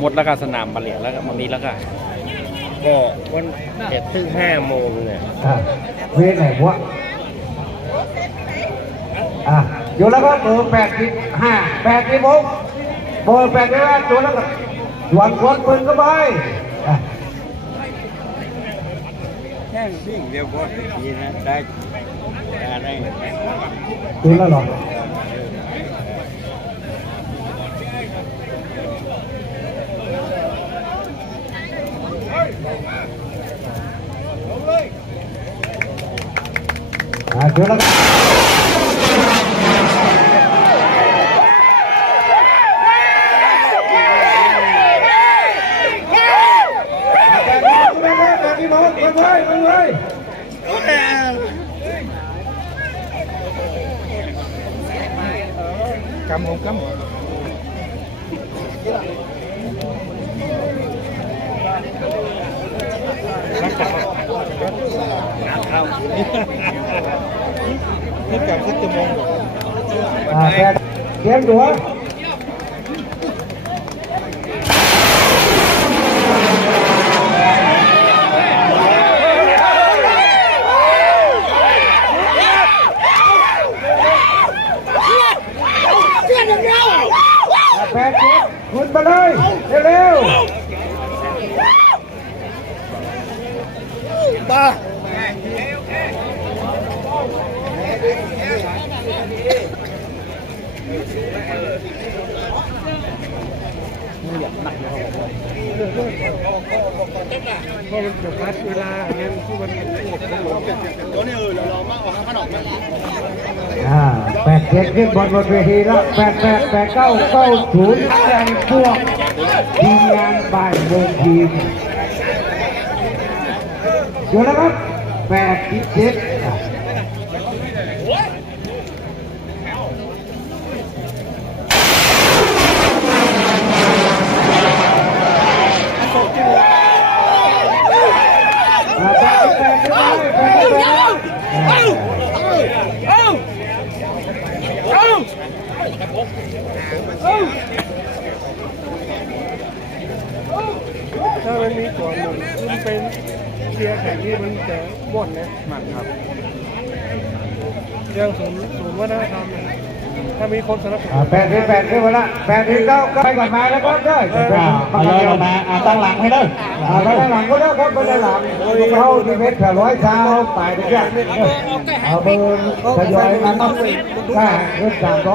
หมดแล้วก็สนามบาเลียแล้วก็มันมีแล้วก็ก็วันเจ็ดถึงห้าโมงเนี่ยอะเวรไหนวะอะอยู่แล้วก็เบอร์แปดสิบห้าแปดสิบหกเบอร์แปดสิบห้าตัวแล้วก็ชวนชวนปืนเข้าไปอะแค่วิ่งเดียวก็ดีนะได้ได้ ตัวแล้วหรอ อะตัวแล้วก็กำของกำนี่กับที่จะมองอ่าแปดเตรียมตัวแปดสิบขึ้นมาเลย เร็วๆ บ้า อ่าแปดเจ็ดขึ้นบนบนเวทีแล้วแปดแปดแปดเก้าเก้าศูนย์ใจพวกทีมงานบ่ายโมงทีมอยู่แล้วครับแปดเจ็ดอะอ่าแปดสิบแปดขึ้นไปแปดสิบแปดอ่า ถ้ามันมีก่อนหนึ่งมันเป็นเชียร์แข่งที่มันจะบ่นนะมันครับเรื่องศูนย์ศูนย์วัฒนธรรมเนี่ยถ้ามีคนสนับสนุอ่านแปดสิบแปดขึ้นมาละแปดสิบเก้าไปก่อนมาแล้วก็ได้เอาเลยมาเอาตั้งหลังให้เลยเอาไปตั้งหลังก็ได้ครับไปตั้งหลังเขาที่เพชรร้อยเช้าไปไปแค่เอาเบอร์ทยอยมาต้องได้เงินสามร้อย